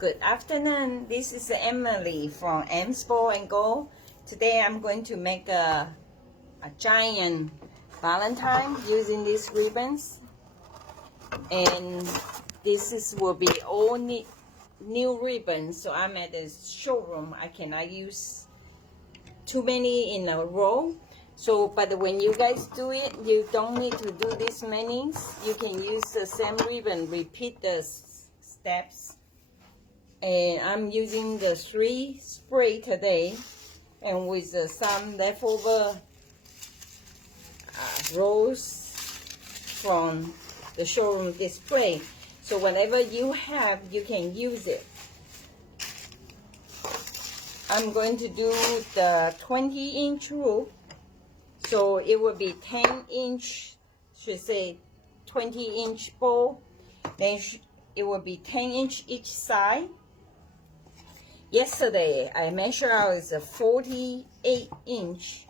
Good afternoon. This is Emily from Emsbowandgo. Today I'm going to make a giant valentine using these ribbons. And will be all new ribbons. So I'm at the showroom. I cannot use too many in a row. So, but when you guys do it, you don't need to do this many. You can use the same ribbon, repeat the steps. And I'm using the 3 spray today, and with some leftover rolls from the showroom display. So whatever you have, you can use it. I'm going to do the 20-inch rope. So it will be 10-inch, should say 20-inch bowl. Then it will be 10-inch each side. Yesterday, I measured out it's a 48-inch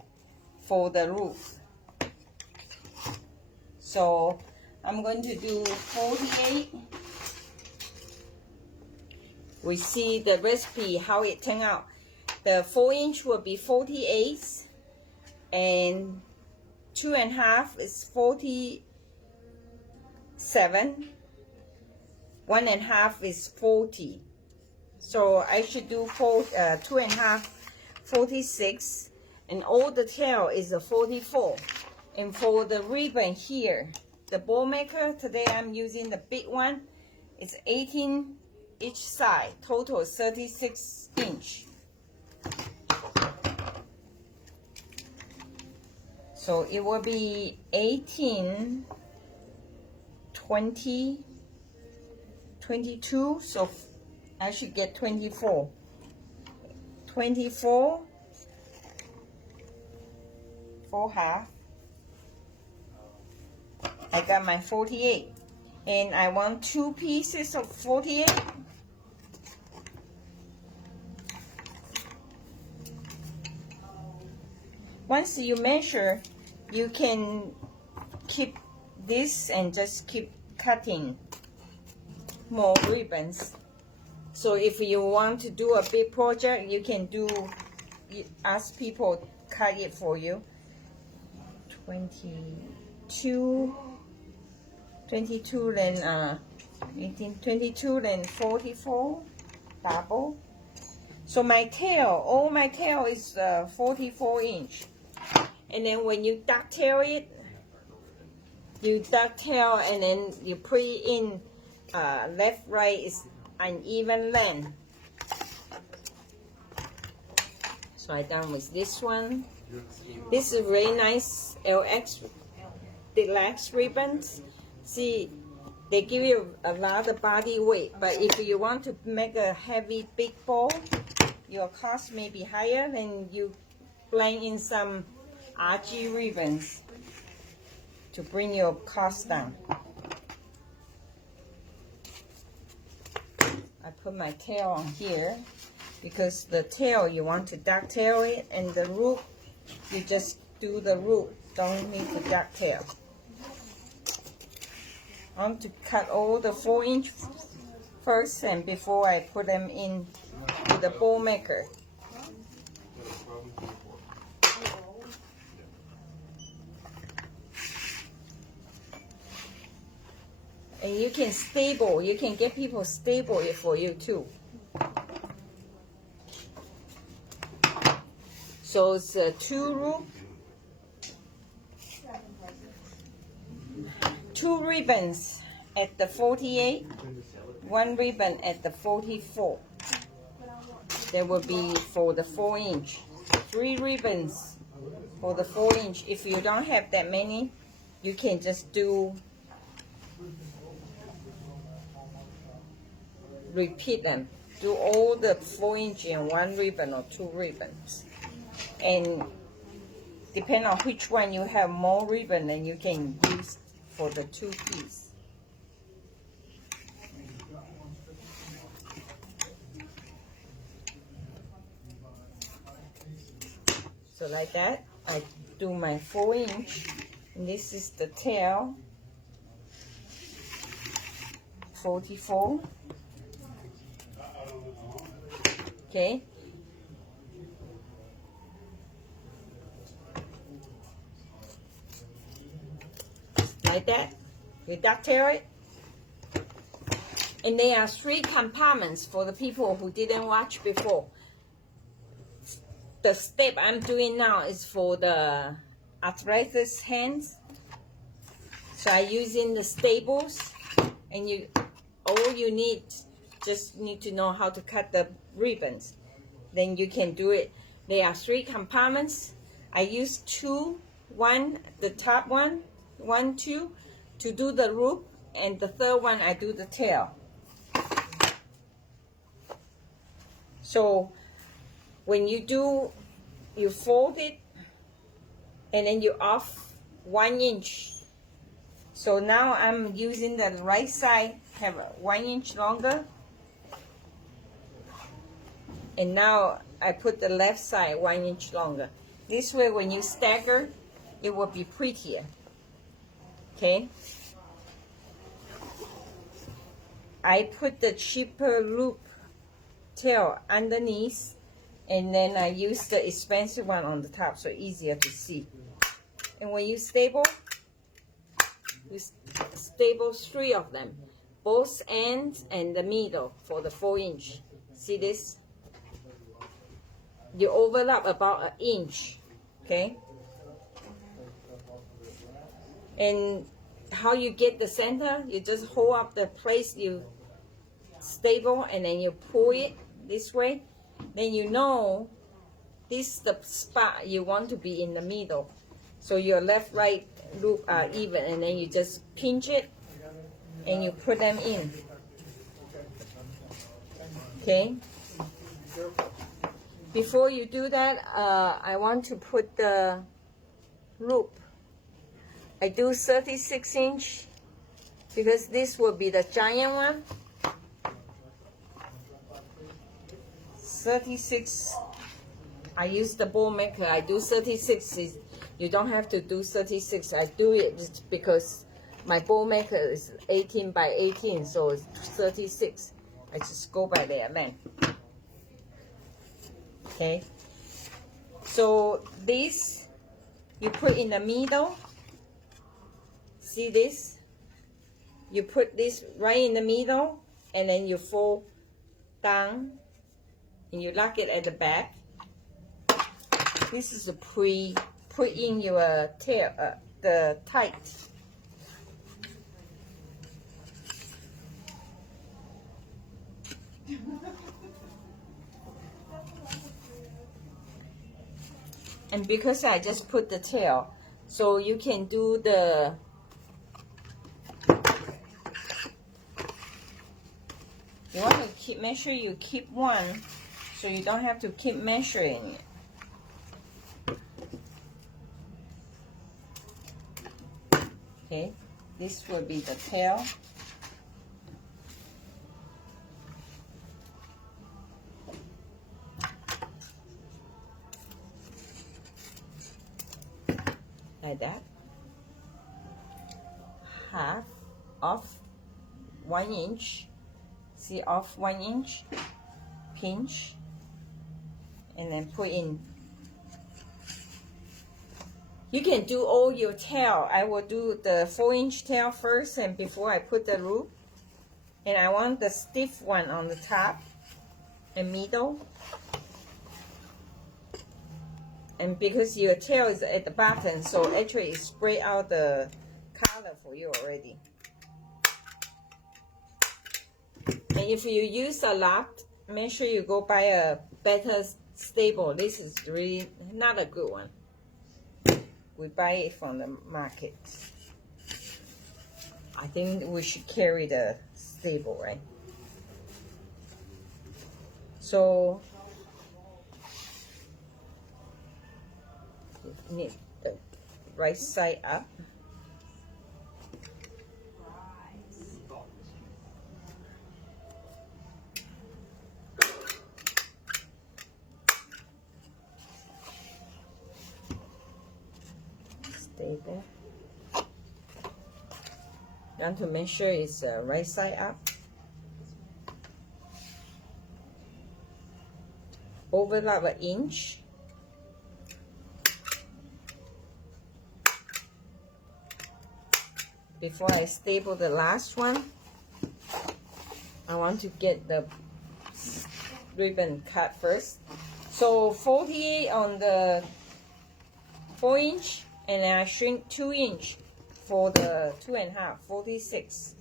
for the roof. So I'm going to do 48. We see the recipe, how it turned out. The 4-inch will be 48, and 2.5 is 47. 1.5 is 40. So I should do 2.5, 46, and all the tail is a 44. And for the ribbon here, the bow maker, today I'm using the big one. It's 18 each side, total 36 inch. So it will be 18, 20, 22, so I should get 24. 24 for half. I got my 48. And I want 2 pieces of 48. Once you measure, you can keep this and just keep cutting more ribbons. So if you want to do a big project, you can ask people cut it for you. 22, then 18, 22, then 44, double. So my tail, all my tail is 44 inch. And then when you ducktail it, and then you put it in left, right is uneven length. So I done with this one. This is very nice Deluxe ribbons. See, they give you a lot of body weight, but if you want to make a heavy big bowl, your cost may be higher. Then you blend in some RG ribbons to bring your cost down. I put my tail on here because the tail, you want to ducktail it, and the root, you just do the root, don't need to ducktail. I want to cut all the 4-inch first, and before I put them in to the bow maker. And you can get people stable it for you too. So it's 2 ribbons at the 48, 1 ribbon at the 44. There will be for the 4-inch, 3 ribbons for the 4-inch. If you don't have that many, you can just repeat them. Do all the 4-inch in 1 ribbon or 2 ribbons. And depending on which one you have more ribbon, then you can use for the 2 piece. So like that, I do my 4-inch, and this is the tail, 44. Okay. Like that. You ducktail it. And there are 3 compartments for the people who didn't watch before. The step I'm doing now is for the arthritis hands. So I'm using the staples, and all you need, just need to know how to cut the ribbons. Then you can do it. There are 3 compartments. I use 2, the top one, 2, to do the loop, and the third one I do the tail. So when you do, you fold it, and then you off 1 inch. So now I'm using the right side, have 1 inch longer. And now I put the left side 1 inch longer. This way when you stagger, it will be prettier. Okay? I put the cheaper loop tail underneath, and then I use the expensive one on the top, so easier to see. And when you staple 3 of them, both ends and the middle for the 4 inch. See this? You overlap about 1 inch. Okay? And how you get the center, you just hold up the place you staple, and then you pull it this way. Then you know this is the spot you want to be in the middle. So your left right loop are even, and then you just pinch it and you put them in. Okay? Before you do that, I want to put the loop. I do 36 inch because this will be the giant one. 36, I use the bow maker. I do 36. You don't have to do 36. I do it just because my bow maker is 18 by 18, so it's 36. I just go by their length. Okay. So this, you put in the middle. See this? You put this right in the middle, and then you fold down, and you lock it at the back. This is a put in your tail, the tight. And because I just put the tail, so you can do the you want to make sure you keep one, so you don't have to keep measuring it. Okay, this will be the tail. Like that. Half off 1 inch. See, off 1 inch. Pinch. And then put in. You can do all your tail. I will do the 4-inch tail first, and before I put the loop. And I want the stiff one on the top and middle. And because your tail is at the bottom, so actually it spray out the color for you already. And if you use a lot, make sure you go buy a better staple. This is really not a good one. We buy it from the market. I think we should carry the staple, right? So you need the right side up. Staple. You want to make sure it's right side up. overlap an inch. Before I staple the last one, I want to get the ribbon cut first. So 48 on the 4-inch, and then I shrink 2-inch for the 2.5, 46.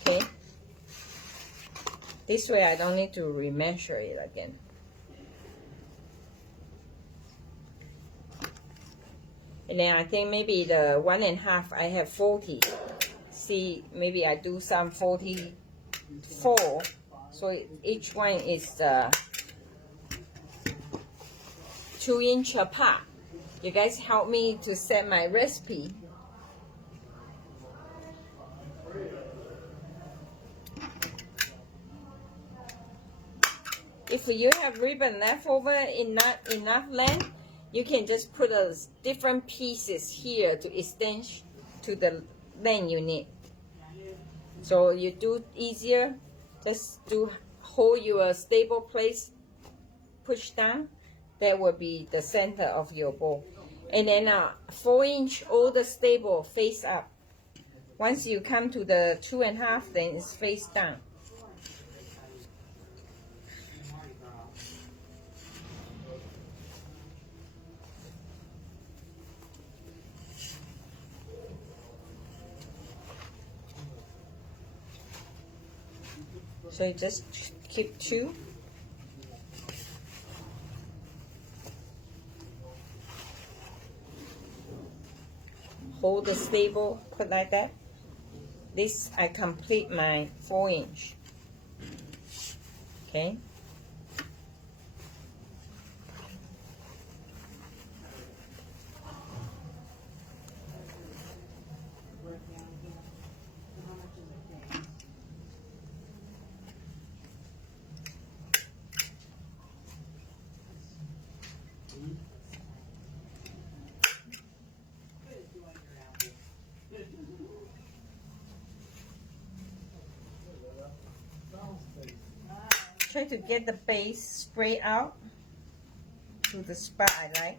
Okay. This way I don't need to remeasure it again. And then I think maybe the 1.5 I have 40. See, maybe I do some 44. So each one is 2-inch apart. You guys help me to set my recipe. If you have ribbon left over in not enough length, you can just put a different pieces here to extend to the length you need. So you do easier, just do hold your staple place, push down. That will be the center of your bowl. And then 4-inch all the staple face up. Once you come to the 2.5, then it's face down. So you just keep 2. Hold the staple, put like that. This I complete my 4-inch. Okay. Try to get the base spray out to the spot I like.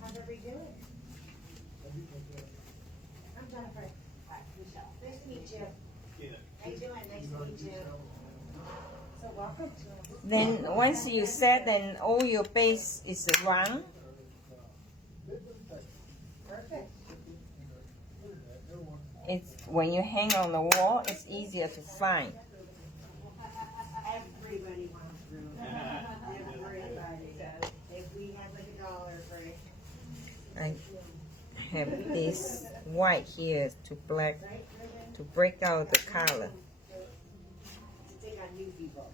How's everybody doing? I'm Jennifer. Michelle. Nice to meet you. How you doing? Nice to meet you. So welcome to. Then once you set, then all your base is round. Perfect. It's when you hang on the wall, it's easier to find. Everybody wants room. Everybody. So if we had like $1 for I have this white here to black to break out the color. to take on new people.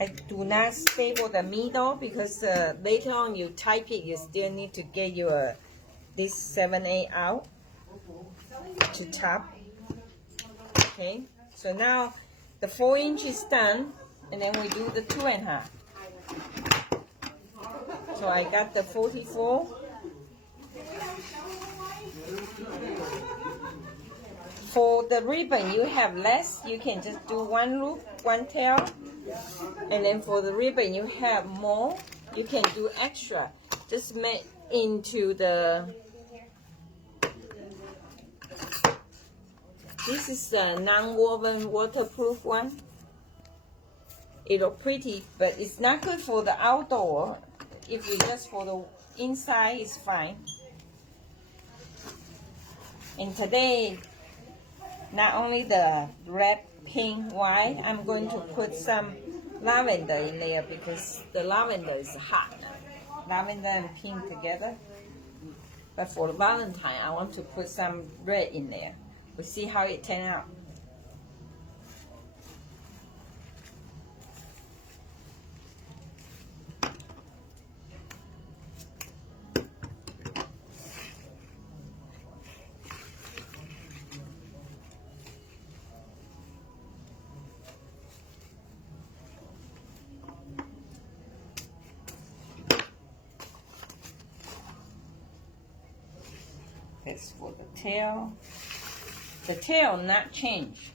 I do not staple the middle because later on you type it, you still need to get your this 7/8 out to top. Okay, so now the 4-inch is done, and then we do the 2.5. So I got the 44. For the ribbon, you have less, you can just do 1 loop, 1 tail. And then for the ribbon, you have more, you can do extra. Just make into the, this is a non-woven waterproof one. It looks pretty, but it's not good for the outdoor. If you just for the inside, it's fine. And today, not only the red, pink, white, I'm going to put some lavender in there because the lavender is hot now. Lavender and pink together. But for the Valentine, I want to put some red in there. We'll see how it turns out. That's for the tail. The tail not change.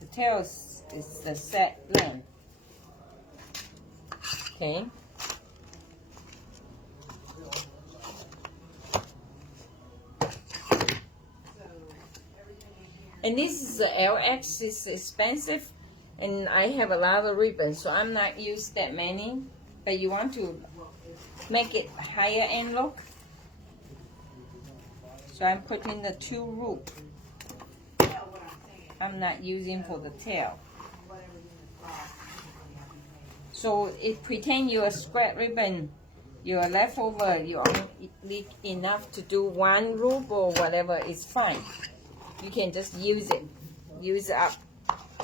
The tail is It's the set length. Okay. And this is the LX. It's expensive, and I have a lot of ribbons, so I'm not used that many. But you want to make it higher end look, so I'm putting the 2 loop. I'm not using for the tail. So it pretend you're a square ribbon, you're leftover, you only need enough to do 1 loop or whatever, it's fine. You can just use it up,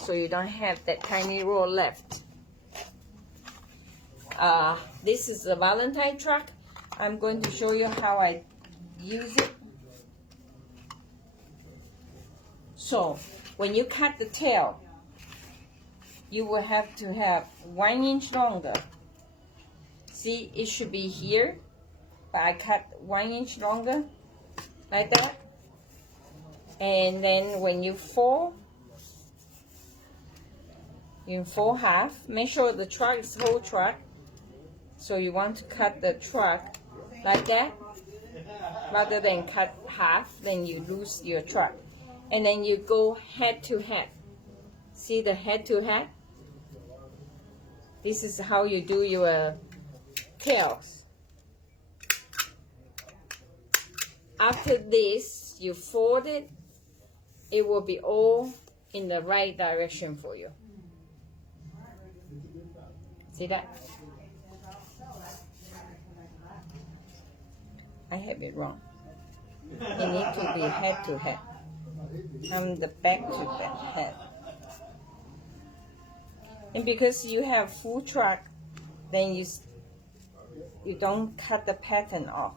so you don't have that tiny roll left. This is the Valentine truck. I'm going to show you how I use it. So when you cut the tail, you will have to have 1 inch longer. See, it should be here, but I cut 1 inch longer, like that. And then when you fold, you fold half. Make sure the truck is whole truck. So you want to cut the truck like that, rather than cut half, then you lose your truck. And then you go head to head. See the head to head? This is how you do your tails. After this, you fold it. It will be all in the right direction for you. See that? I have it wrong. It needs to be head to head. From the back to the head. And because you have full truck, then you don't cut the pattern off.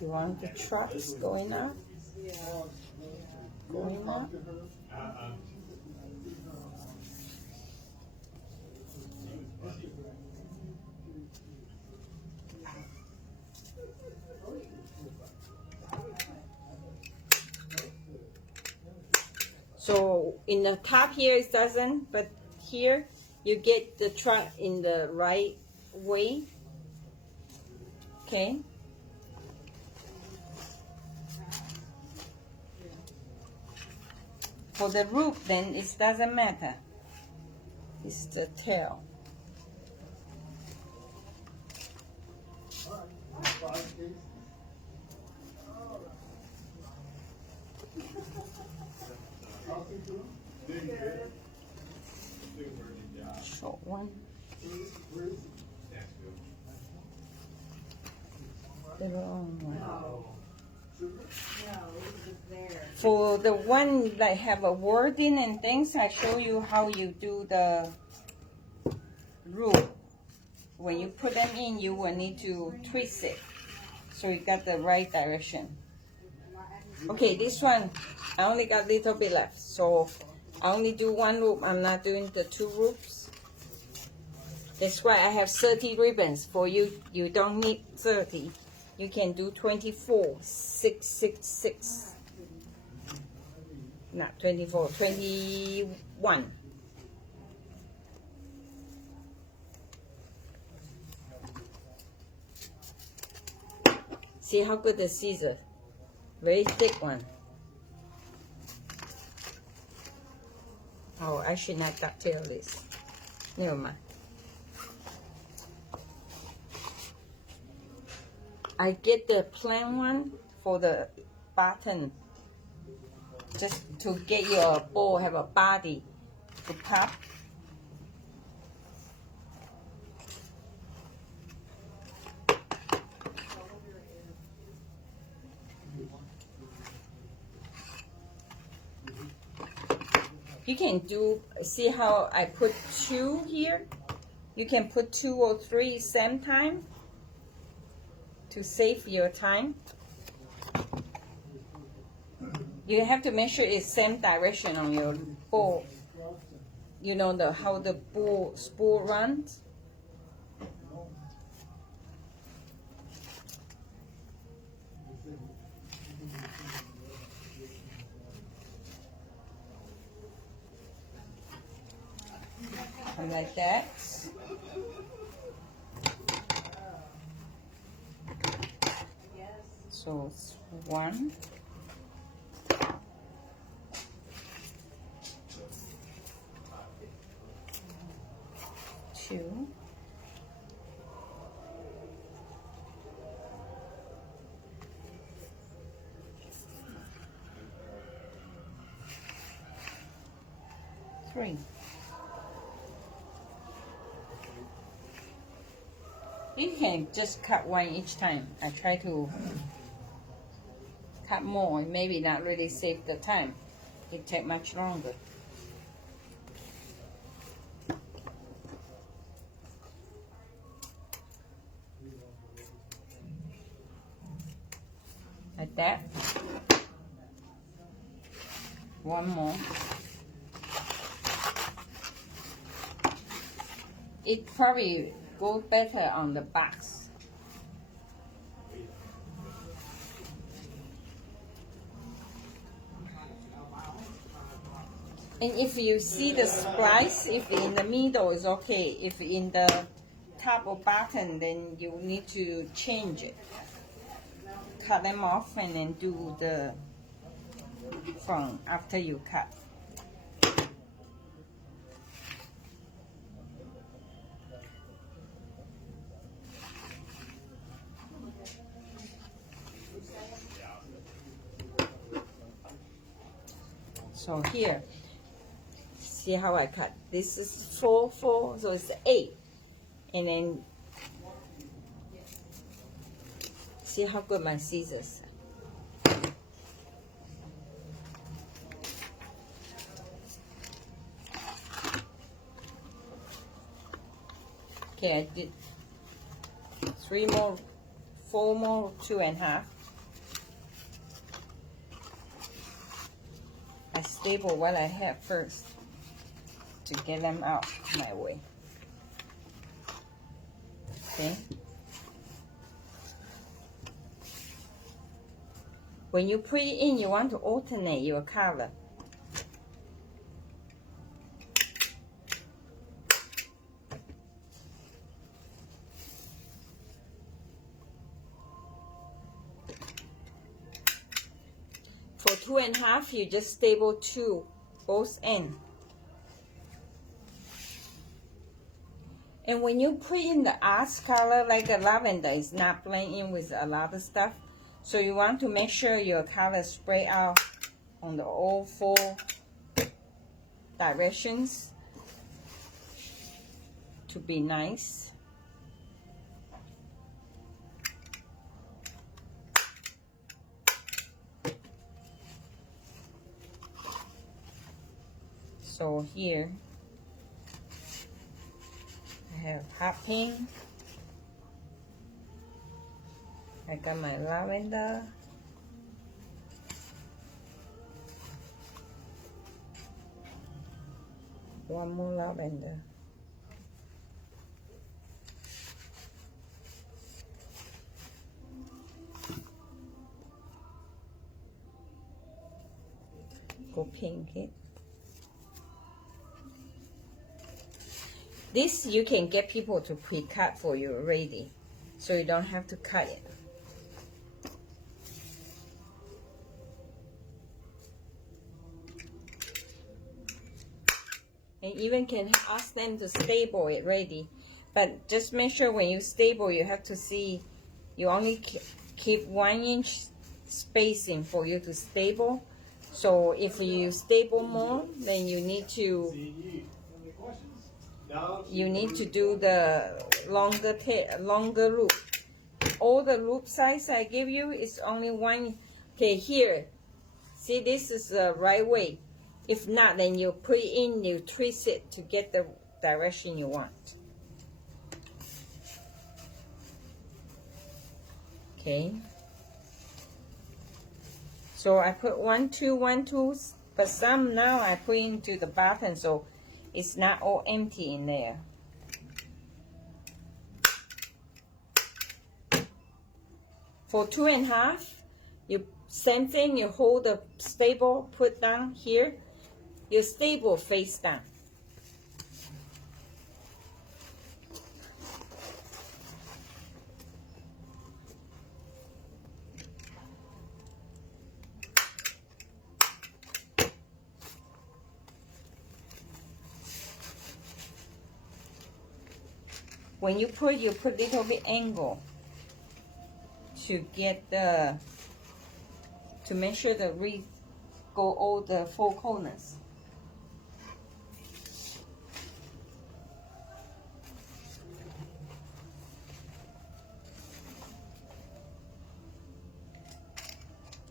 You want the trucks going up? Going up? So in the top here it doesn't, but here you get the truck in the right way. Okay. For the roof, then it doesn't matter. It's the tail. Short one. The long one. For the one that have a wording and things, I show you how you do the rule. When you put them in, you will need to twist it so you got the right direction. Okay, this one I only got a little bit left, so I only do 1 loop. I'm not doing the 2 loops. That's why I have 30 ribbons. For you, you don't need 30. You can do 24, 6, 6, 6. Not 24, 21. See how good the scissors? Very thick one. Oh, I should not dovetail this. Never mind. I get the plain one for the button, just to get your bow have a body to pop. You can do, see how I put 2 here? You can put 2 or 3 same time to save your time. You have to make sure it's same direction on your bowl. You know how the spool runs. And like that. So it's 1, 2, 3. You can just cut one each time. I try to cut more, maybe not really save the time. It take much longer. Like that. One more. It probably goes better on the box. And if you see the splice, if in the middle is okay. If in the top or bottom, then you need to change it. Cut them off and then do the front after you cut. So here, see how I cut? This is 4, 4, so it's 8. And then, see how good my scissors. Okay, I did 3 more, 4 more, 2.5. I staple what I have first to get them out my way. Okay. When you put it in, you want to alternate your color. For 2.5, you just staple 2, both ends. And when you put in the ash color, like the lavender, it's not blend in with a lot of stuff. So you want to make sure your color spread out on the all 4 directions to be nice. So here, I have hot pink. I got my lavender. One more lavender. Go pink it. This you can get people to pre-cut for you already, so you don't have to cut it. And even can ask them to staple it ready, but just make sure when you staple, you have to see you only keep 1 inch spacing for you to staple. So if you staple more, then you need to do the longer loop. All the loop size I give you is only 1. Okay, here, see, this is the right way. If not, then you put it in, you twist it to get the direction you want. Okay. So I put 1, 2, 1, 2, but some now I put into the button, so it's not all empty in there. For 2 1/2, you same thing. You hold the staple, put down here. Your staple face down. When you put little bit angle to get to make sure the wreath go all the 4 corners.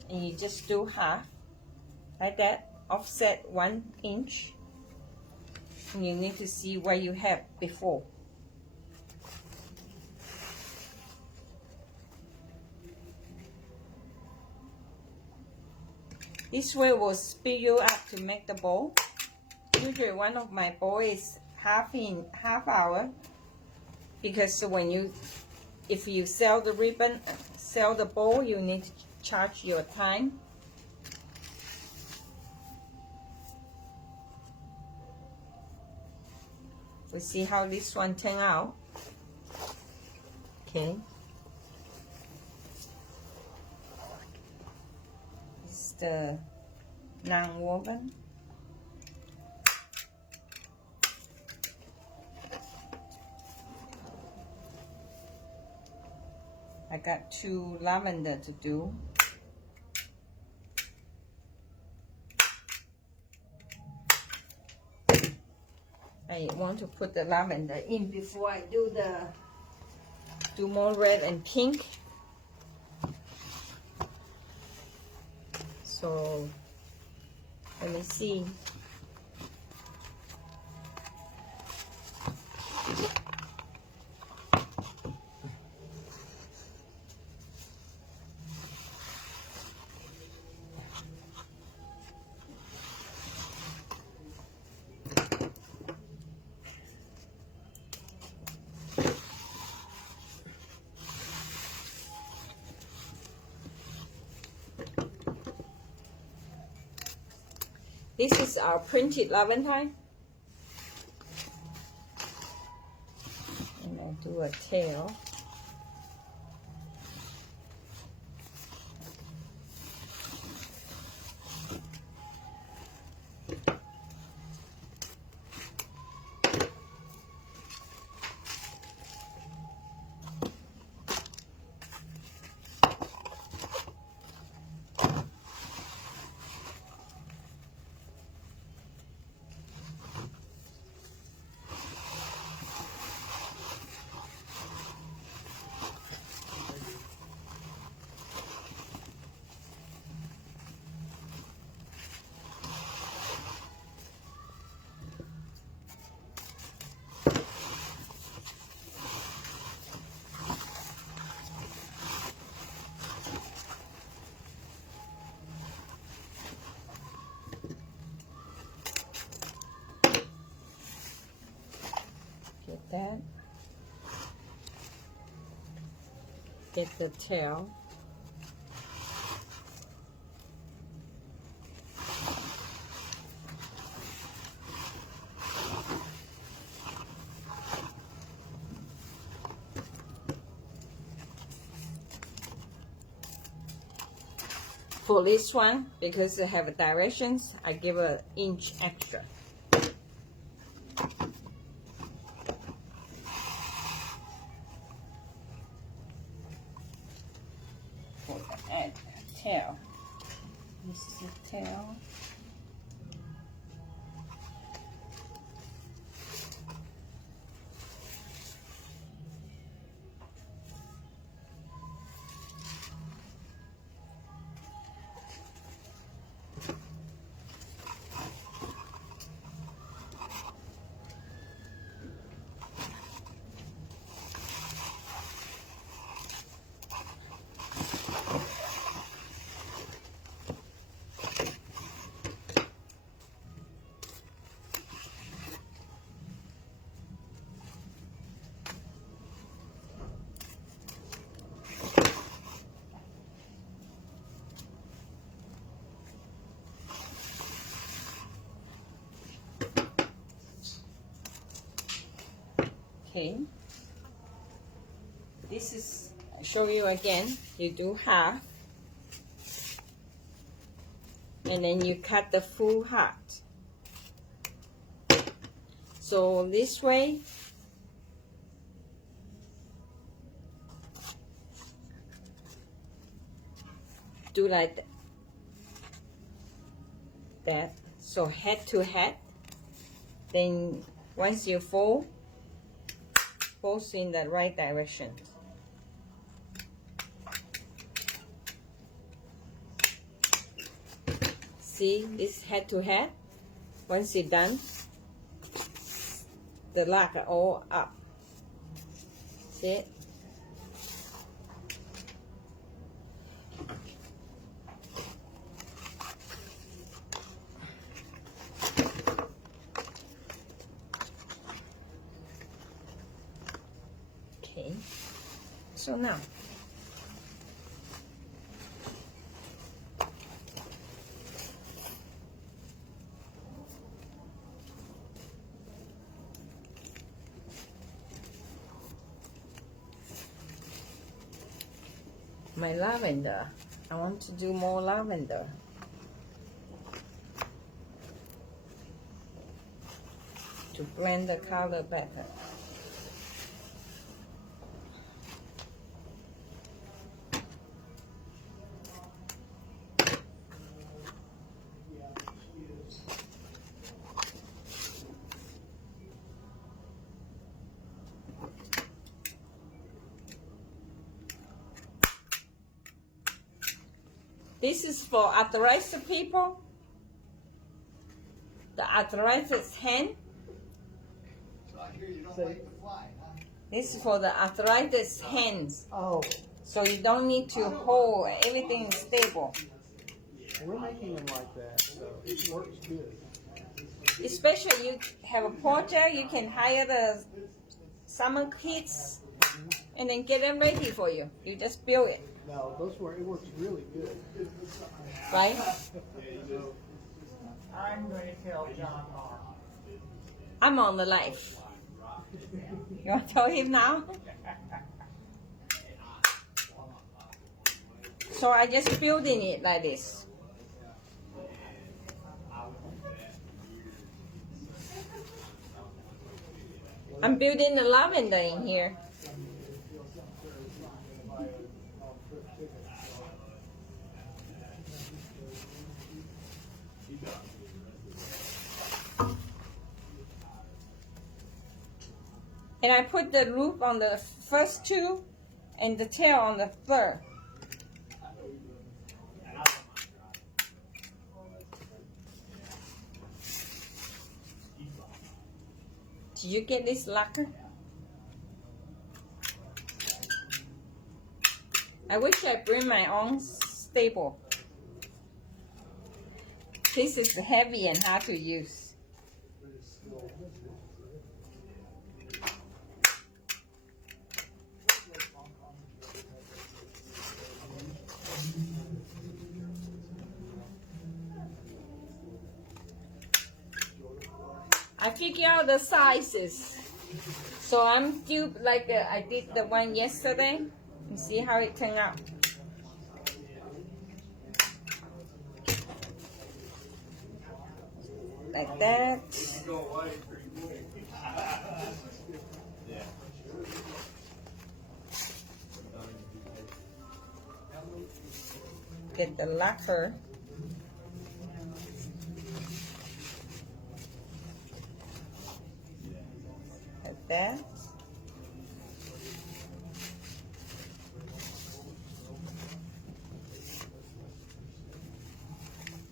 And you just do half like that, offset 1 inch, and you need to see what you have before. This way will speed you up to make the bow. Usually one of my bow is half hour, because if you sell the ribbon, sell the bow, you need to charge your time. We'll see how this one turn out. Okay. The non-woven. I got 2 lavender to do. I want to put the lavender in before I do more red and pink. So let me see. This is our printed valentine. And I'll do a tail. Get that. Get the tail. For this one, because I have directions, I give an inch extra. Add a tail. This is the tail. Okay. This is, I show you again. You do half. And then you cut the full heart. So this way, do like that. So head to head. Then once you fold in the right direction. See this head to head? Once you're done, the lock are all up. See it? Okay, so now my lavender. I want to do more lavender. To blend the color better. This is for arthritis people. The arthritis hand. So I hear you don't like to fly, huh? This is for the arthritis hands. Oh, So you don't need to hold, everything is stable. we're making them like that, so it works good. Especially you have a project, you can hire the summer kids and then get them ready for you. You just build it, No, it works really good. right? I'm going to tell John Mark. I'm on the life. You want to tell him now? So I just building it like this. I'm building the lavender in here. And I put the loop on the first two and the tail on the third. Did you get this lacquer? I wish I bring my own staple. This is heavy and hard to use. I figure out the sizes. So I'm due like I did the one yesterday. And see how it turned out. Like that. Get the lacquer. Like that.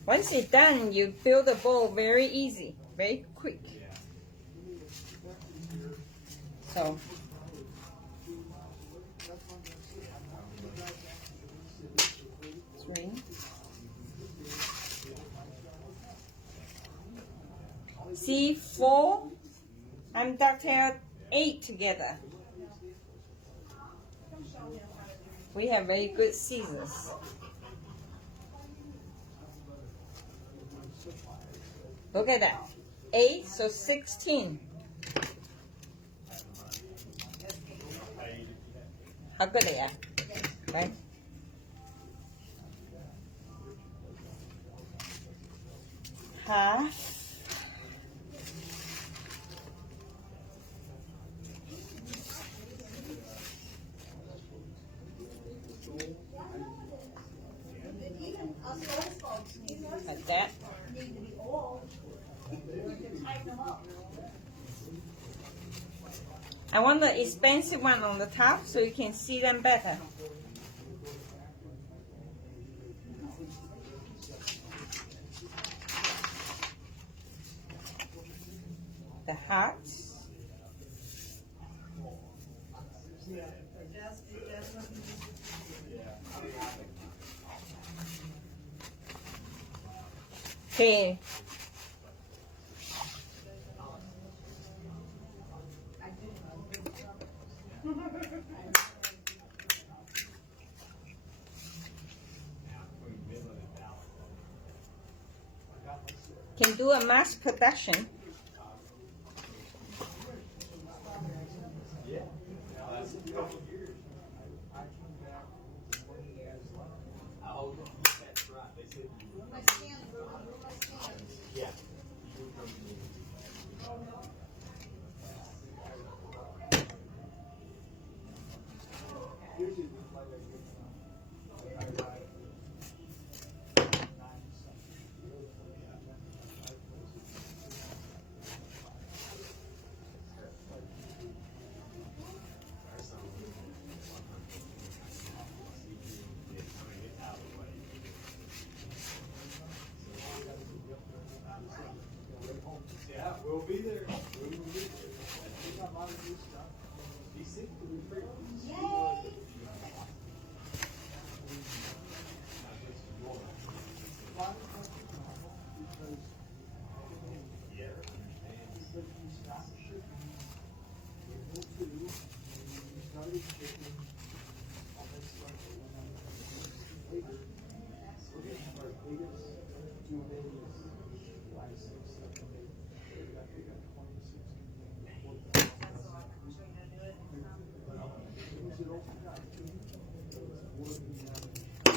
Once it's done, you build the bowl very easy, very quick. So, three. See, 4, I'm ducktail 8 together. We have very good scissors. Look at that. 8, so 16. How good they are, right? Half. Like that. I want the expensive one on the top so you can see them better. The hearts. Okay. Can do a mass production. Yeah, we'll be there. We will be there. We got a lot of new stuff. Be sick to be free. Yay!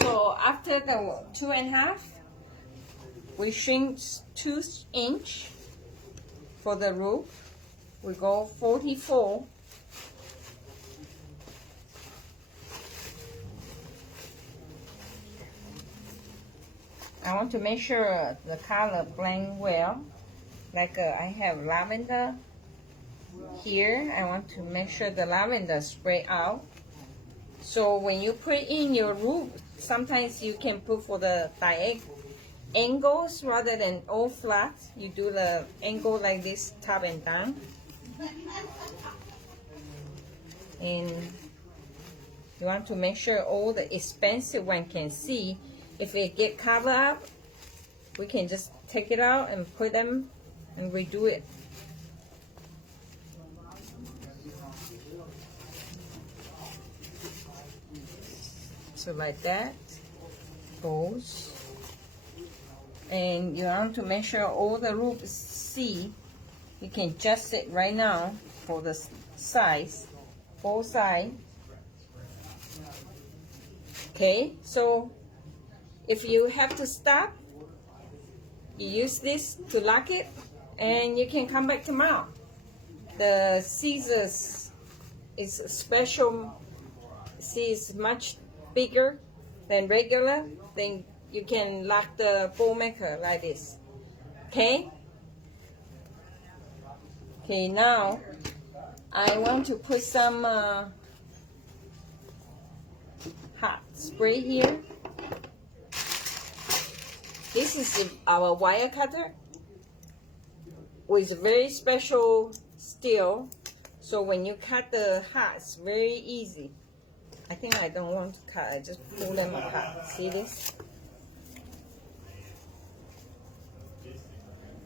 So after the 2.5, we shrink 2 inch for the roof. We go 44. I want to make sure the color blend well. Like I have lavender here. I want to make sure the lavender spread out. So when you put in your roof, sometimes you can put for the angles rather than all flat. You do the angle like this, top and down. And you want to make sure all the expensive one can see. If it get covered up, we can just take it out and put them and redo it. So like that goes. And you want to make sure all the roof see. You can adjust it right now for the size, both sides. Okay, so if you have to stop, you use this to lock it, and you can come back tomorrow. The scissors is special. See, it's much bigger than regular. Then you can lock the bow maker like this. Okay. Okay. Now I want to put some hot spray here. This is our wire cutter with very special steel. So when you cut the hearts, very easy. I think I don't want to cut, I just pull them apart. See this?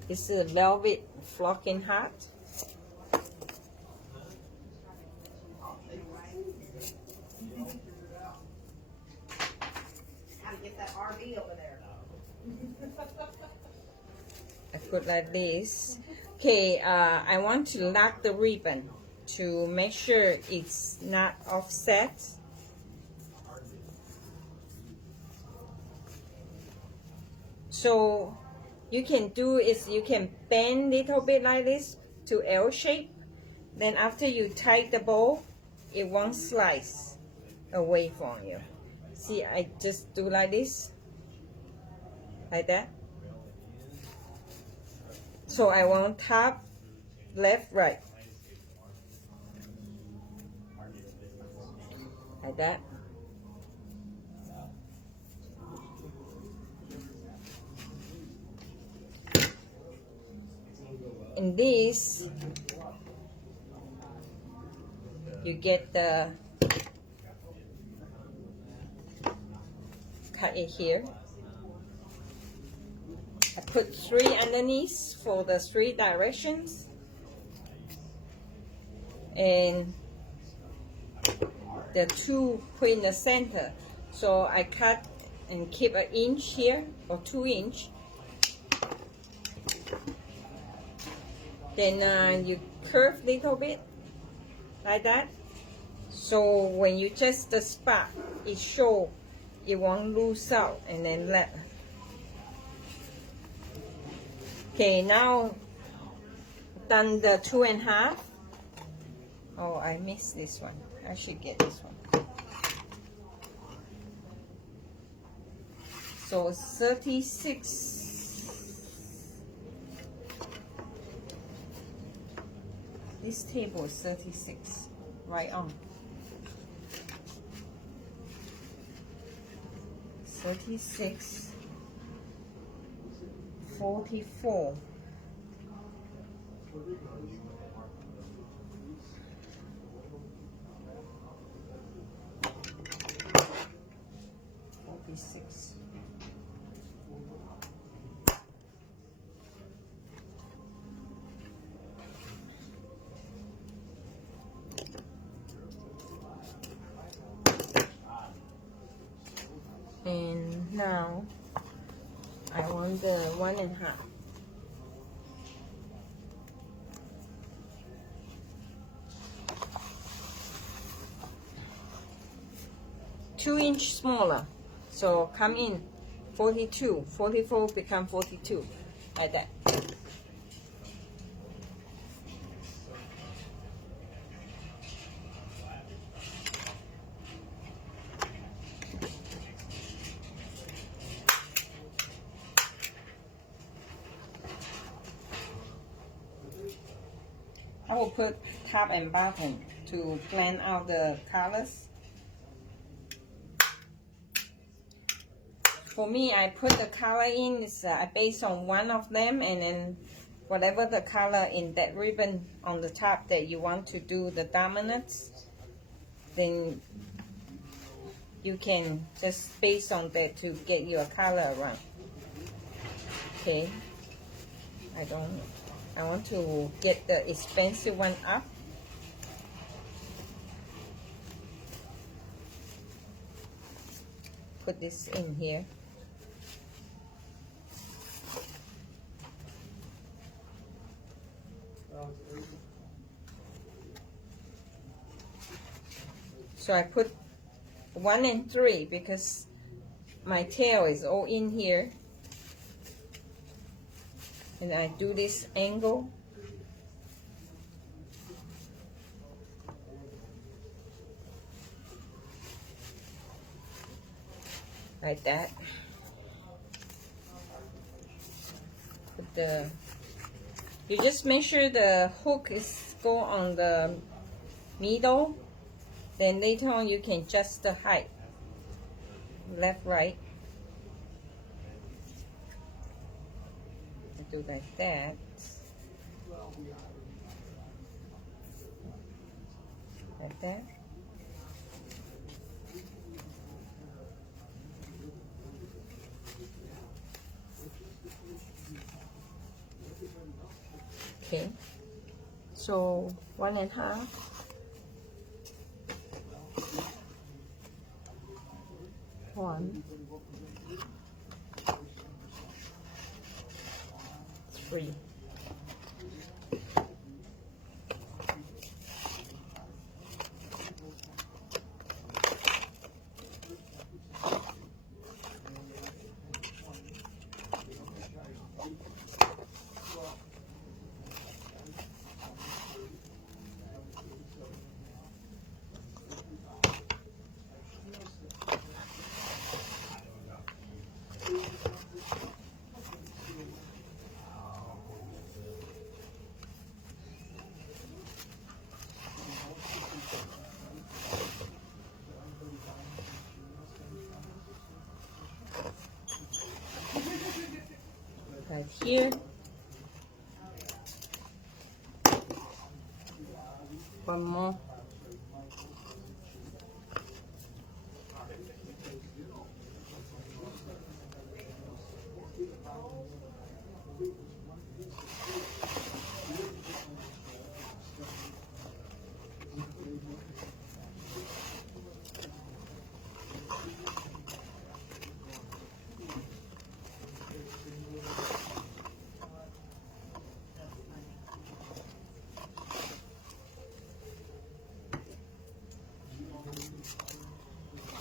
This is a velvet flocking heart. How to get that RV over there. I put like this. Okay, I want to lock the ribbon to make sure it's not offset. So you can do is you can bend little bit like this to L shape. Then after you tie the bow, it won't slice away from you. See, I just do like this, like that. So I want top, left, right, like that. In this, you get the cut it here. I put 3 underneath for the 3 directions, and the 2 put in the center. So I cut and keep an inch here or 2 inch. Then you curve little bit like that. So when you just the spot, it show it won't lose out, and then let. Okay, now done the 2.5. Oh, I missed this one. I should get this one. So 36. This table is 36, right on. 36, 44. And now I want the 1.5. Two-inch smaller, so come in 42, 44 become 42, like that. I will put top and bottom to blend out the colors. For me, I put the color in is based on one of them, and then whatever the color in that ribbon on the top that you want to do the dominance, then you can just based on that to get your color around. Okay, I want to get the expensive one up. Put this in here. So I put 1 and 3 because my tail is all in here. And I do this angle. Like that. Put the, you just make sure the hook is go on the middle. Then later on you can adjust the height. Left, right. Do like that. Like that. Okay. So 1.5. One. 3. here. One more.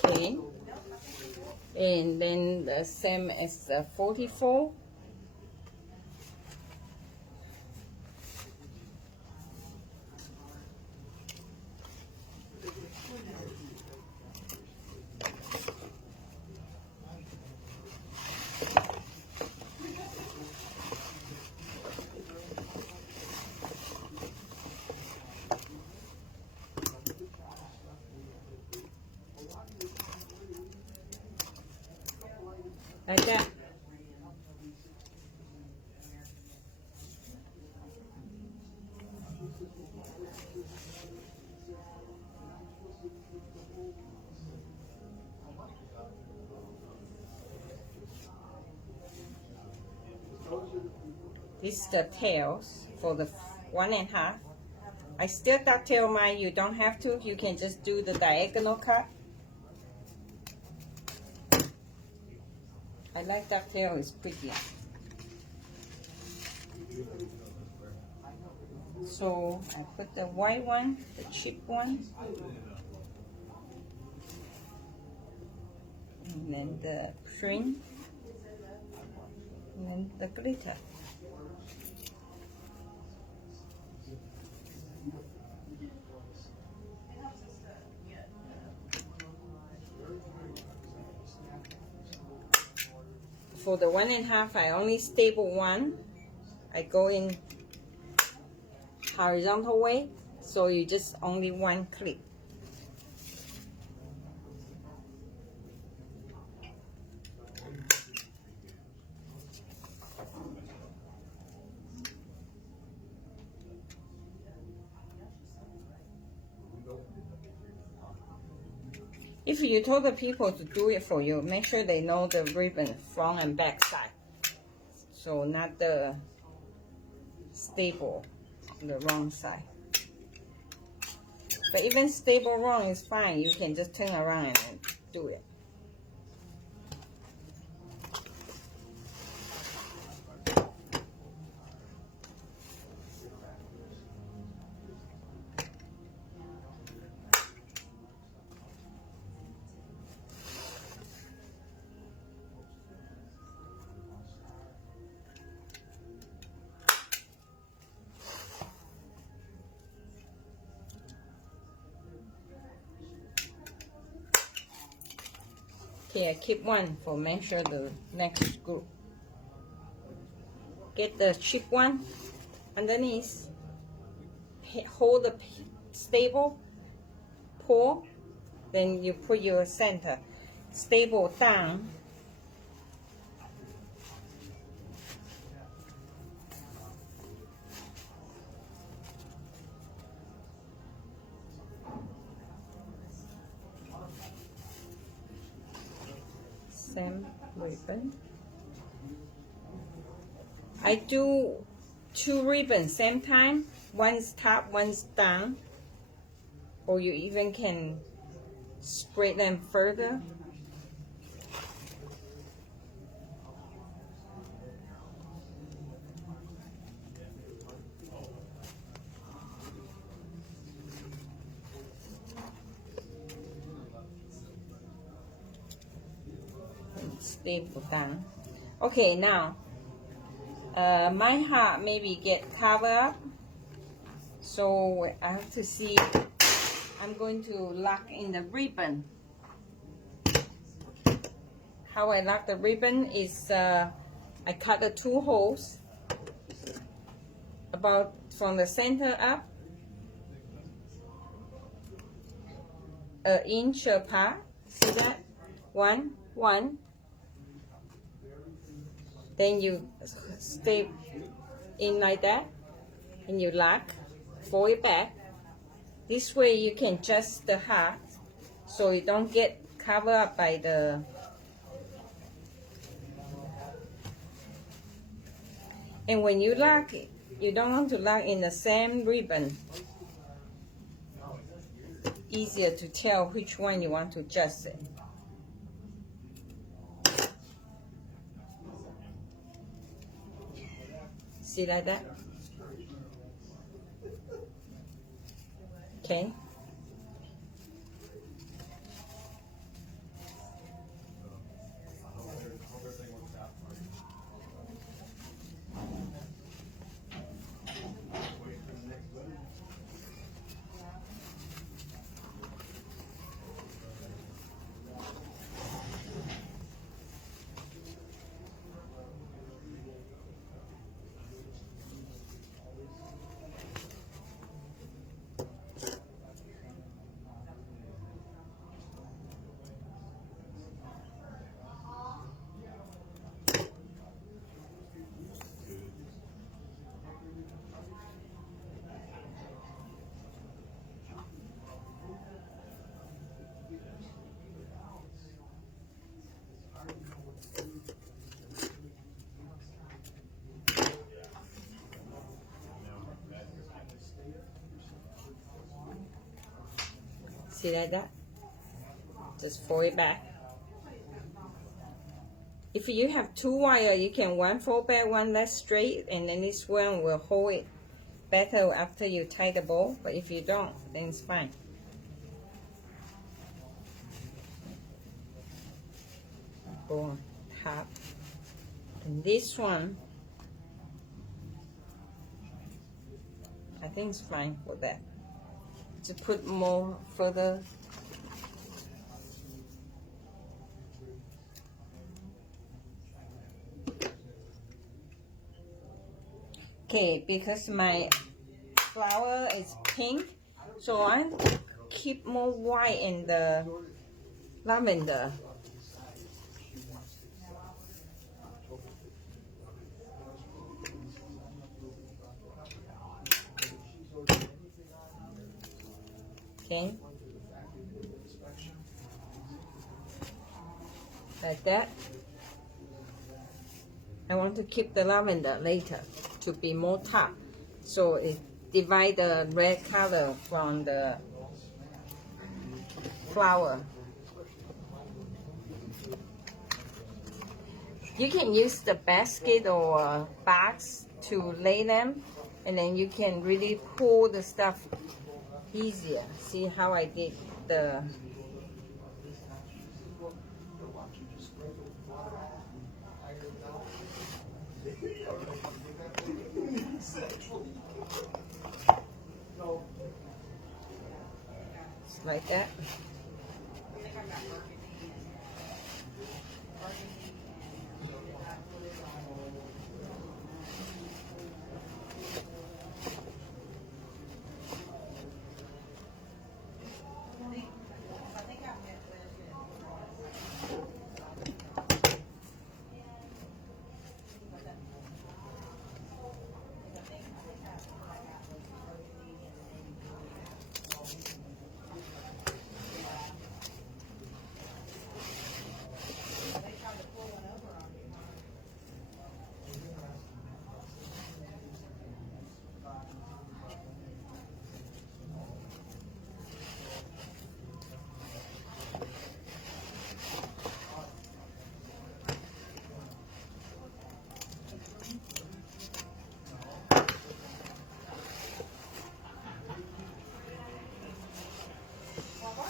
Okay, and then the same as the 44. Like that. This is the tails for the 1.5. I still dovetail mine. You don't have to. You can just do the diagonal cut. I like dovetail. It's pretty. So I put the white one, the cheap one, and then the print, and then the glitter. For the 1.5, I only staple one. I go in horizontal way, so you just only one clip. If you told the people to do it for you, make sure they know the ribbon front and back side. So not the staple on the wrong side. But even staple wrong is fine. You can just turn around and do it. Okay, I keep one for make sure the next screw. Get the cheap one underneath. Hold the staple, pull, then you put your center. Staple down. Same ribbon. I do 2 ribbons same time. One's top, one's down. Or you even can spread them further. Staple down. Okay, now my heart maybe get covered up, so I have to see. I'm going to lock in the ribbon. How I lock the ribbon is I cut the 2 holes about from the center up, 1 inch apart. See that? One. Then you stay in like that, and you lock, fold it back. This way you can adjust the heart so you don't get covered up by the and when you lock it, you don't want to lock in the same ribbon. Easier to tell which one you want to adjust it. See like that? Okay. See like that? Just fold it back. If you have two wire, you can one fold back, one less straight, and then this one will hold it better after you tie the bow. But if you don't, then it's fine. Go on top. And this one, I think it's fine for that. To put more further. Okay, because my flower is pink, so I keep more white in the lavender. Okay, like that. I want to keep the lavender later to be more top, so it divide the red color from the flower. You can use the basket or box to lay them, and then you can really pull the stuff easier. See how I did the like that.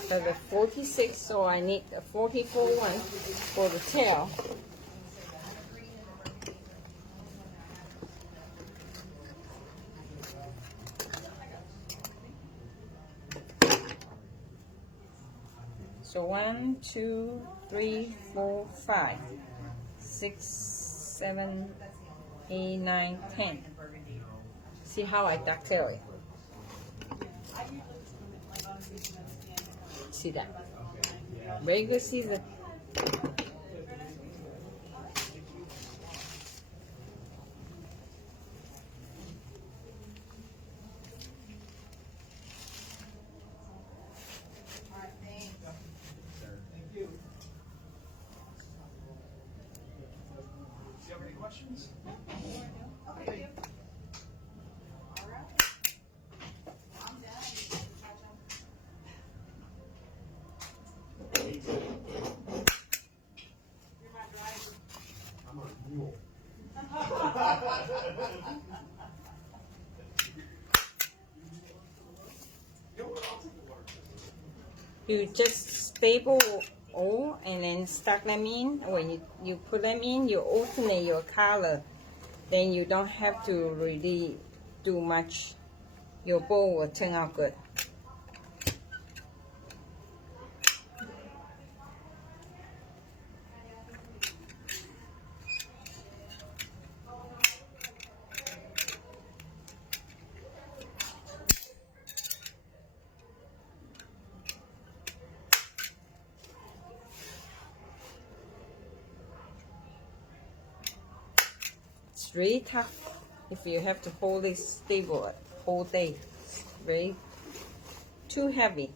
The 46, so I need a 44 one for the tail. So 1, 2, 3, 4, 5, 6, 7, 8, 9, 10. See how I dovetail it? See that? Very good. See the questions? Okay. All right. I'm done. You're my driver. I'm a mule. You just staple all and then stuck them in. When you put them in, you alternate your color. Then you don't have to really do much. Your bowl will turn out good. It's really tough if you have to hold it stable all day. It's very too heavy.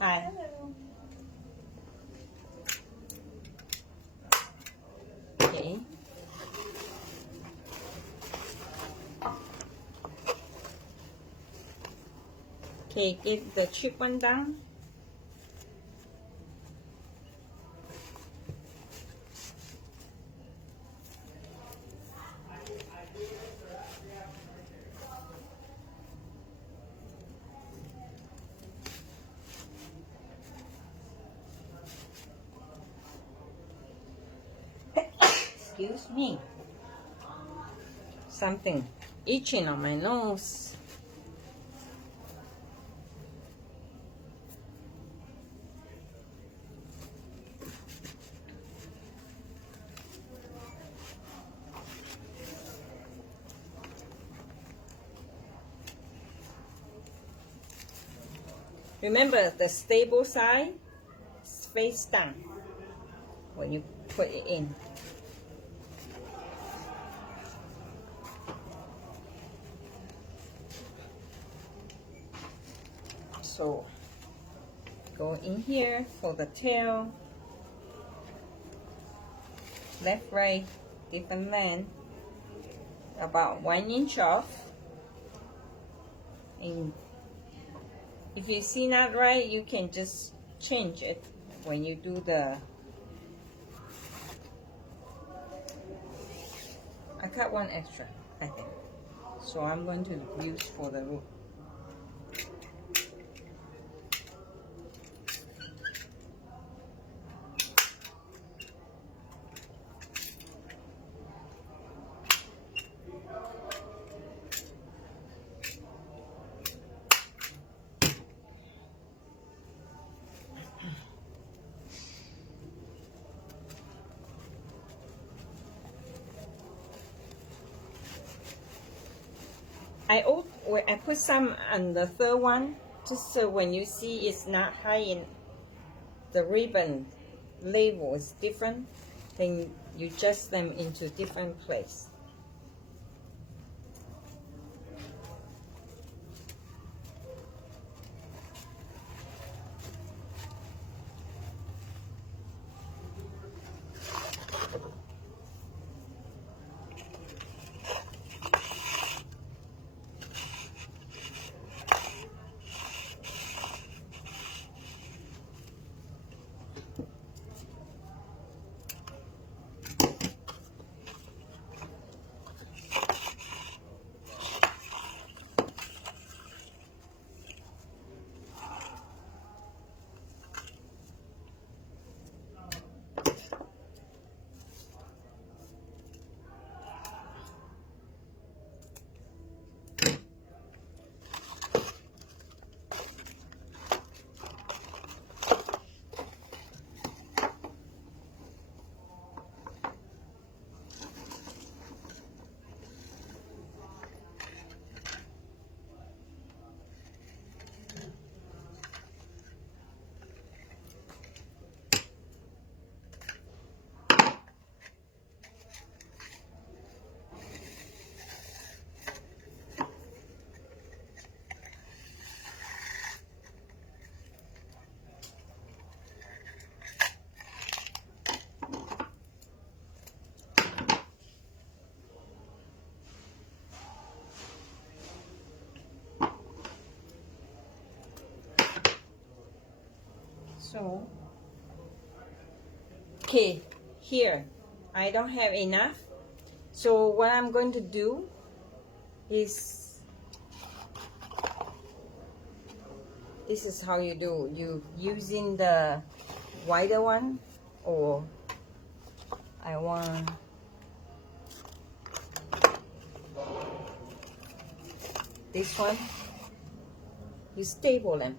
Hi. Okay. Okay, get the chip one down. Excuse me. Something itching on my nose. Remember the stable side is face down when you put it in. So go in here for the tail, left, right, different length, about 1 inch off. And if you see not right, you can just change it when you do the. I cut one extra, I think. So I'm going to use for the root. I put some on the third one, just so when you see it's not high in the ribbon label is different, then you adjust them into different place. So, okay, here, I don't have enough. So what I'm going to do is, this is how you do. You using the wider one, or I want this one. You staple them.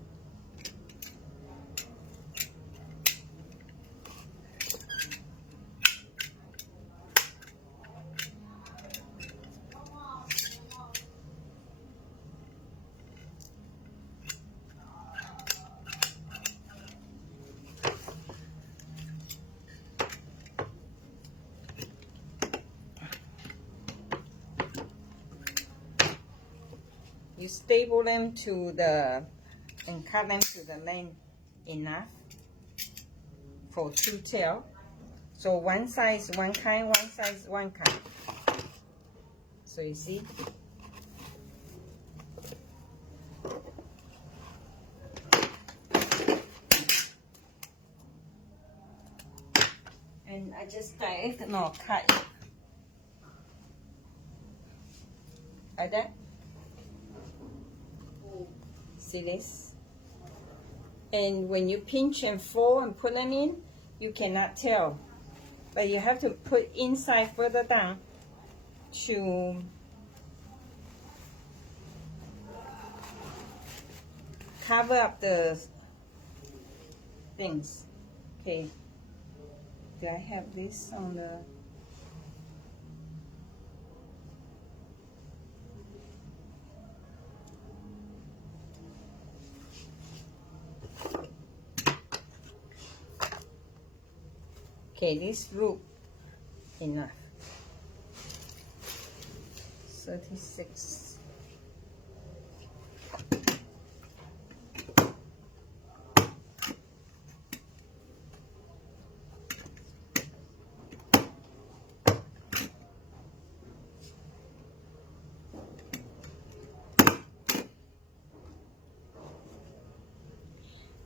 You staple them to the, and cut them to the length enough for two tail. So one size one kind, one size one kind. So you see? And I just diagonal cut it. Like that. See this? And when you pinch and fold and put them in, you cannot tell. But you have to put inside further down to cover up the things. Okay. Do I have this on the... Okay, this root enough. 36.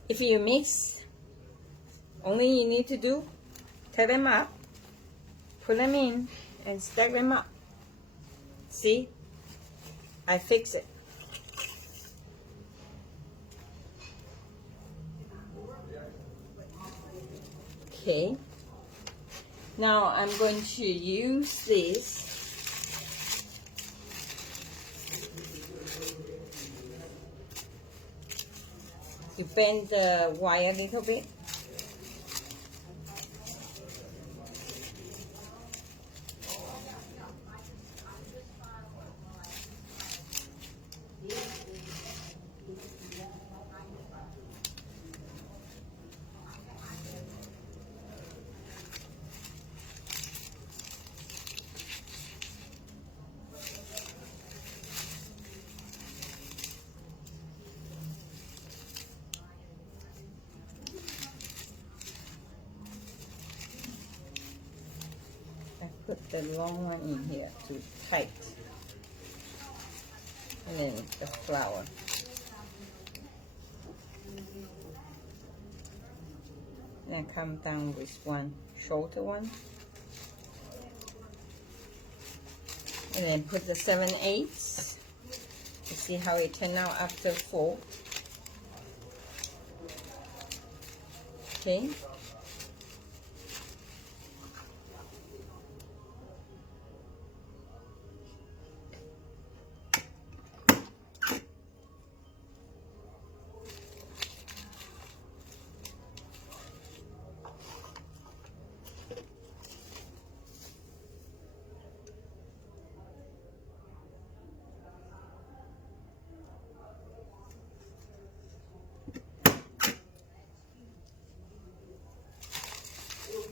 If you mix, only you need to do, tie them up, put them in, and stack them up. See? I fix it. Okay. Now I'm going to use this to bend the wire a little bit. Put the long one in here to tight, and then the flower. And I come down with one shorter one, and then put the 7/8. You see how it turned out after 4. Okay.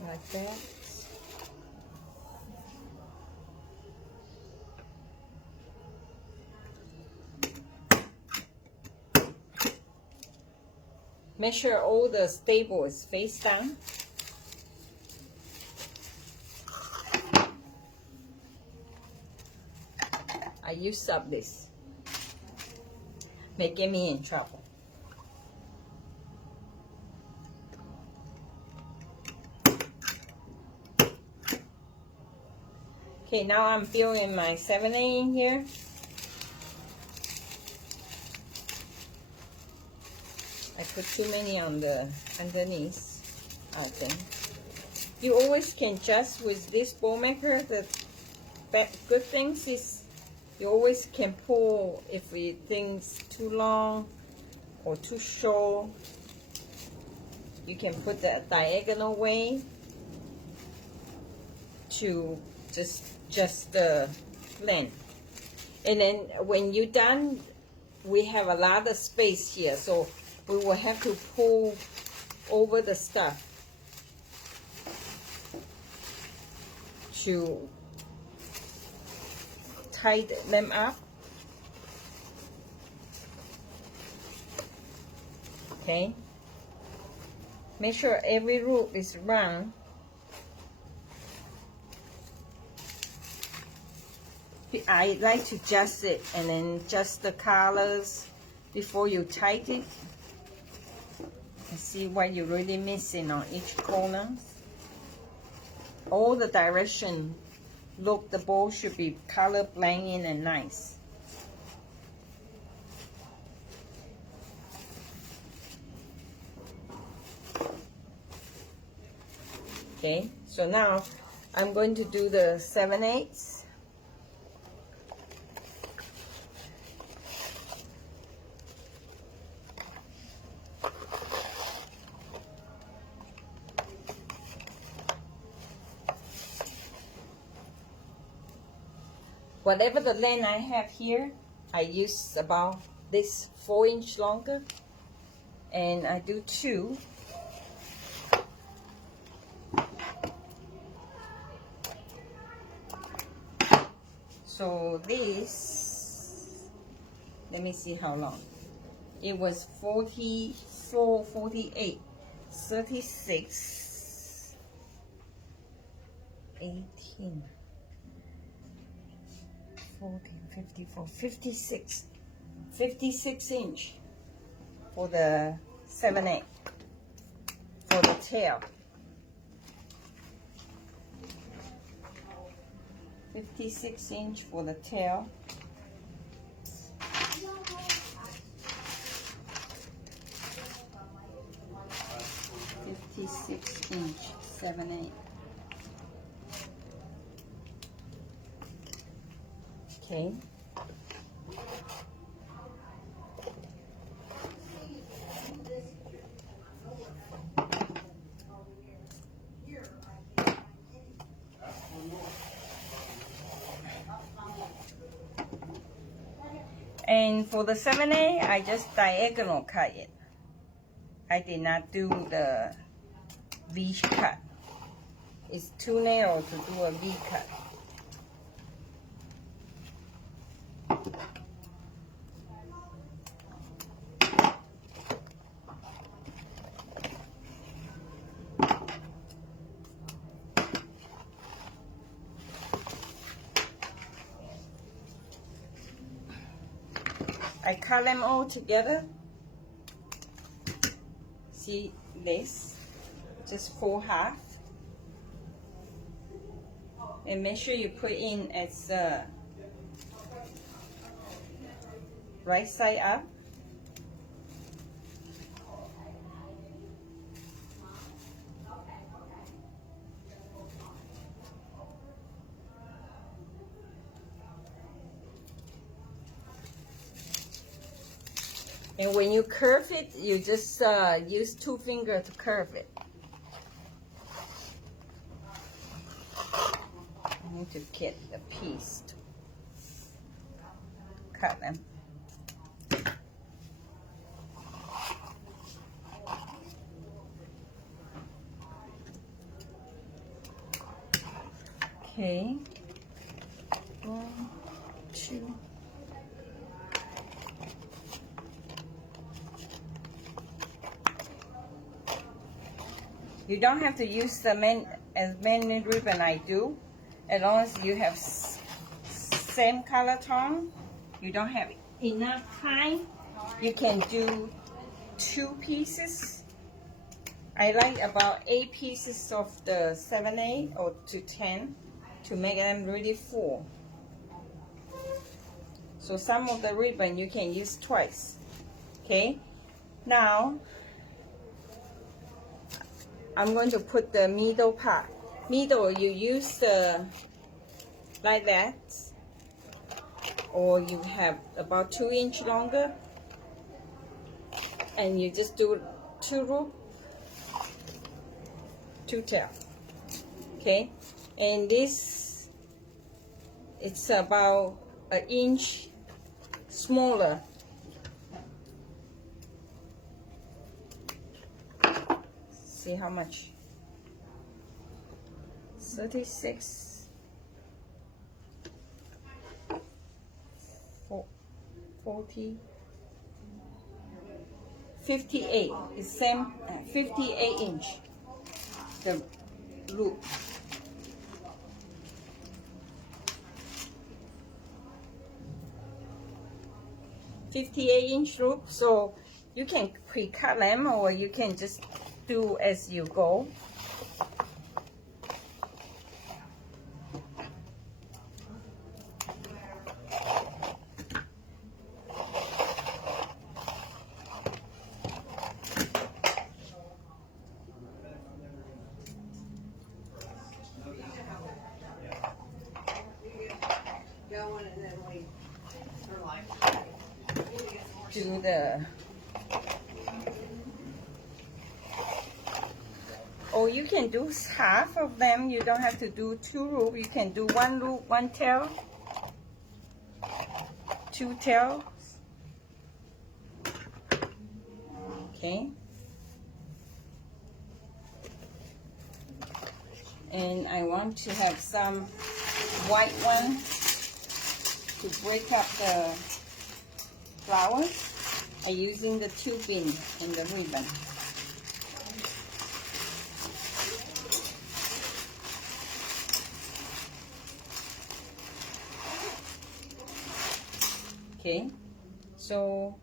Like that. Make sure all the staple is face down. I used up this, making me in trouble. Okay, now I'm filling my 7/8 in here. I put too many on the underneath. I think you always can adjust with this bow maker. The good things is you always can pull if things too long or too short. You can put the diagonal way to just the length. And then when you're done, we have a lot of space here, so we will have to pull over the stuff to tighten them up. Okay, make sure every loop is round. I like to adjust it and then adjust the colors before you tighten it and see what you're really missing on each corner. All the direction, look, the bow should be color blending and nice. Okay, so now I'm going to do the 7/8. Whatever the length I have here, I use about this 4-inch longer, and I do 2. So this, let me see how long. It was 44, 48, 36, 18. 14, 54, 56, 56 inch for the 7/8 for the tail. 56 inch for the tail. (56" 7/8. Okay. And for the 7/8, I just diagonal cut it. I did not do the V cut. It's too narrow to do a V cut. I cut them all together. See this? Just fold half. And make sure you put in as right side up. And when you curve it, you just use 2 fingers to curve it. I need to get the piece to cut them. Okay. 1, 2. You don't have to use as many ribbon I do, as long as you have same color tone. You don't have enough time, you can do 2 pieces. I like about 8 pieces of the 7/8 or to 10. to make them really full. So some of the ribbon you can use twice. Okay, now I'm going to put the middle part. Middle, you use the like that, or you have about 2 inch longer, and you just do 2 loop, 2 tail. Okay, and this, it's about 1 inch smaller. See how much? 36, 40, 58. It's same, 58 inch. The loop. $58-inch loop, so you can pre-cut them or you can just do as you go. Do the, or you can do half of them. You don't have to do 2 loops. You can do 1 loop, 1 tail, 2 tails. Okay. And I want to have some white one to break up the flowers. I'm using the tubing and the ribbon. Okay, so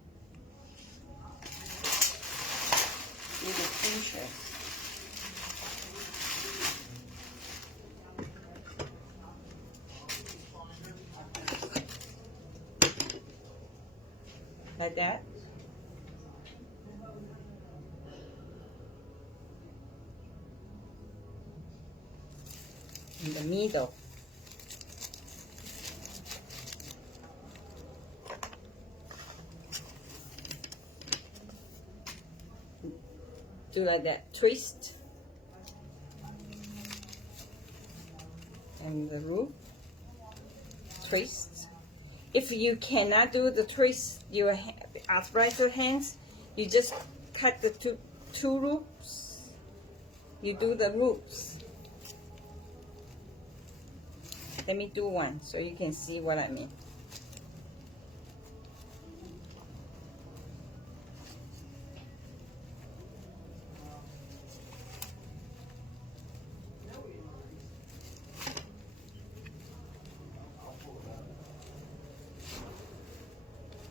do the pincher. Like that. In the middle. Do like that, twist. And the loop, twist. If you cannot do the twist, your arthritis hands, you just cut the two loops. You do the loops. Let me do one so you can see what I mean.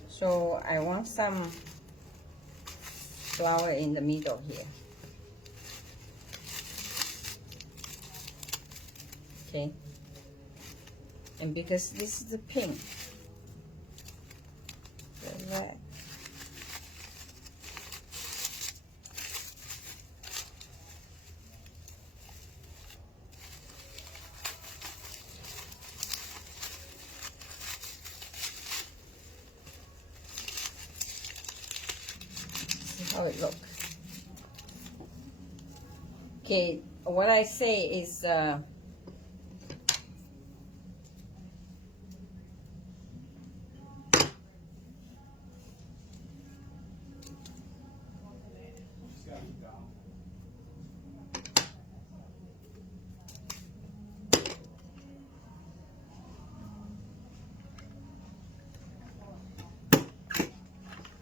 So I want some flower in the middle here. Okay. And because this is the pink, the red. See how it looks. Okay, what I say is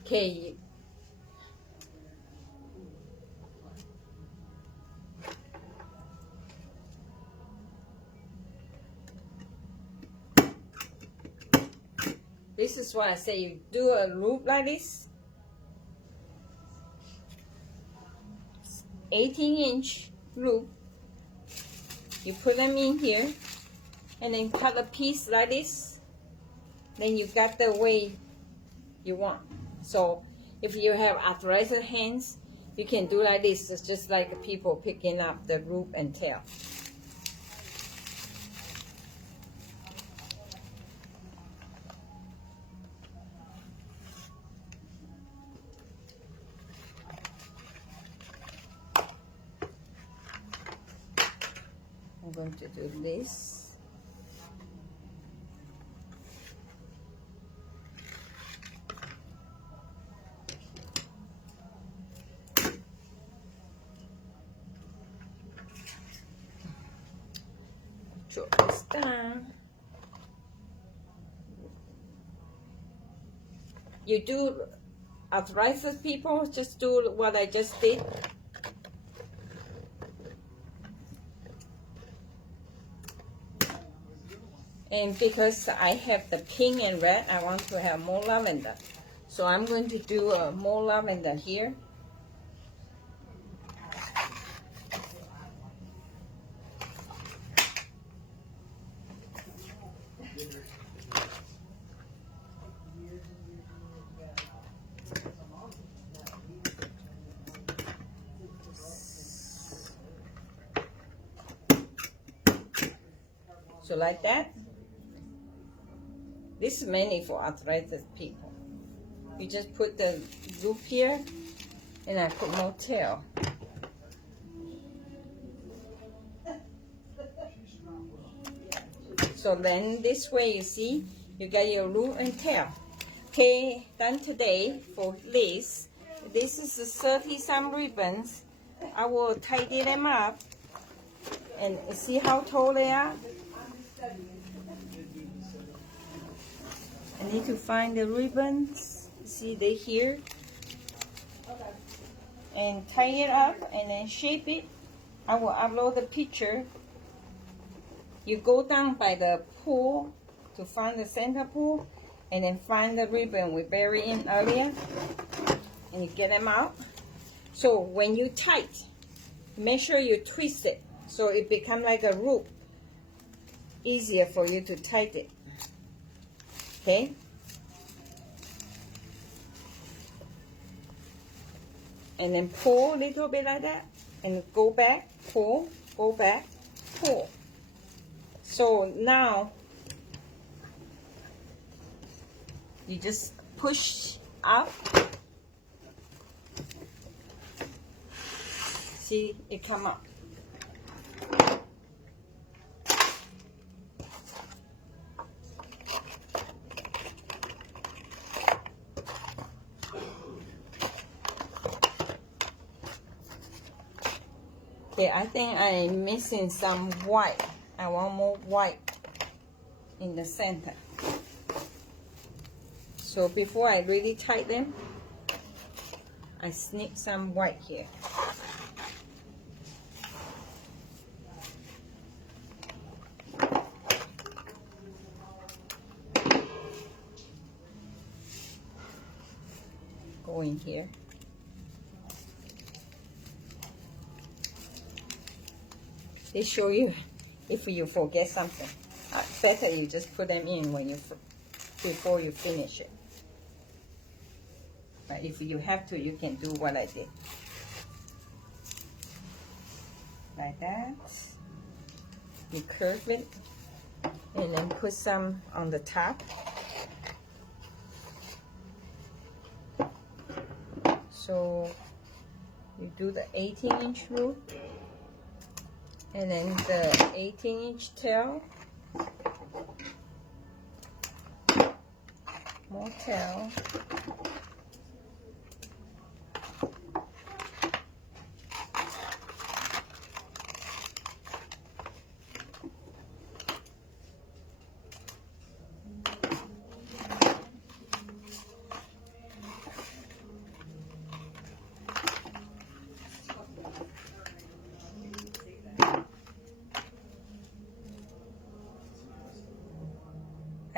okay. This is why I say you do a loop like this. 18-inch loop. You put them in here and then cut a piece like this. Then you got the way you want. So if you have arthritis hands, you can do like this. It's just like people picking up the root and tail. I'm going to do this. Drop this down. You do arthritis people, just do what I just did. And because I have the pink and red, I want to have more lavender. So I'm going to do more lavender here. So like that. This is mainly for arthritis people. You just put the loop here, and I put more tail. So then this way, you see, you got your loop and tail. Okay, done today for this. This is 30-some ribbons. I will tidy them up and see how tall they are. I need to find the ribbons. See, they here. And tie it up and then shape it. I will upload the picture. You go down by the pool to find the center pool, and then find the ribbon we buried in earlier, and you get them out. So when you tight, make sure you twist it so it becomes like a rope. Easier for you to tighten it. Okay? And then pull a little bit like that, and go back, pull, go back, pull. So now you just push up. See, it come up. Okay, I think I'm missing some white. I want more white in the center. So before I really tighten them, I snip some white here. Go in here. They show you if you forget something. Better you just put them in when you before you finish it. But if you have to, you can do what I did. Like that. You curve it and then put some on the top. So you do the 18-inch loop. And then the 18-inch tail, more tail,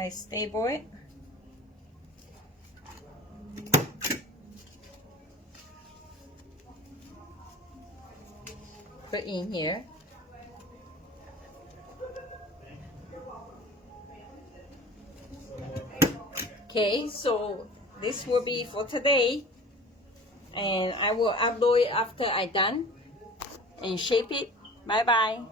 I stable it. Put in here. Okay, so this will be for today, and I will upload it after I done and shape it. Bye bye.